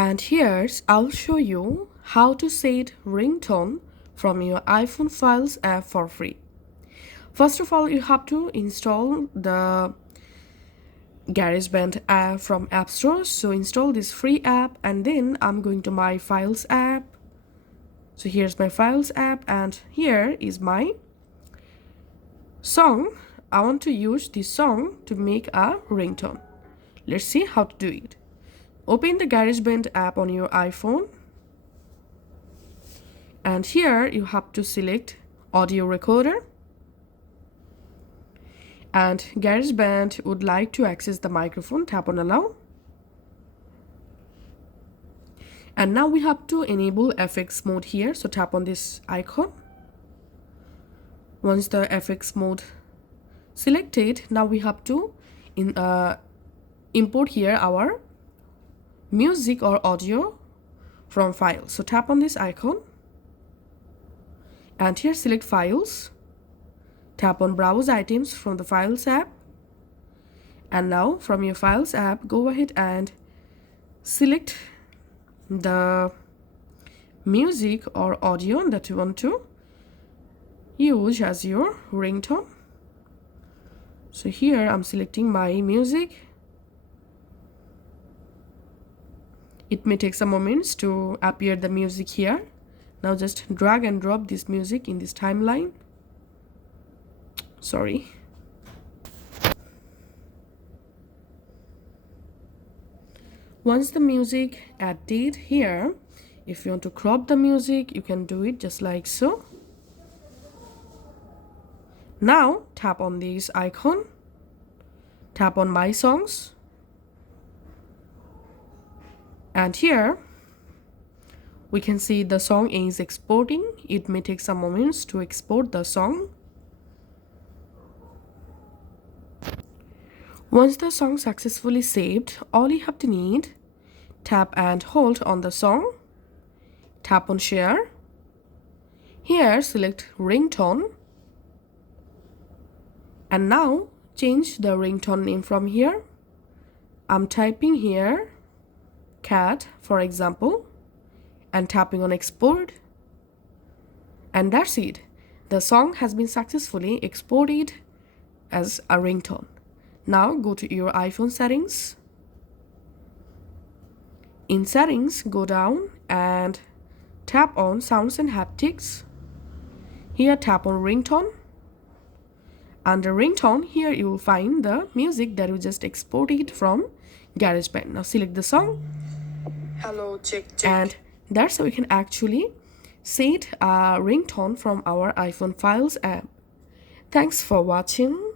And here's I'll show you how to set ringtone from your iPhone Files app for free. First of all, you have to install the GarageBand app from App Store. So install this free app, and then I'm going to my Files app. So here's my Files app, and here is my song. I want to use this song to make a ringtone. Let's see how to do it. Open the GarageBand app on your iPhone, and here you have to select audio recorder, and GarageBand would like to access the microphone. Tap on allow, and now we have to enable FX mode here, so tap on this icon. Once the FX mode selected, now we have to import here our music or audio from file. So tap on this icon, and here select files, tap on browse items from the Files app, and now from your Files app go ahead and select the music or audio that you want to use as your ringtone. So here I'm selecting my music. It may take some moments to appear the music here. Now just drag and drop this music in this timeline. Sorry. Once the music added here, if you want to crop the music, you can do it just like so. Now tap on this icon, tap on my songs, and here we can see the song is exporting. It may take some moments to export the song. Once the song successfully saved, all you have to need, tap and hold on the song, tap on share. Here select ringtone, and now change the ringtone name from here. I'm typing here cat, for example, and tapping on export, and that's it. The song has been successfully exported as a ringtone. Now go to your iPhone settings. In settings, go down and tap on sounds and haptics. Here tap on ringtone. Under ringtone, here you will find the music that we just exported from GarageBand. Now select the song. Hello, check. And that's how we can actually set a ringtone from our iPhone Files app. Thanks for watching.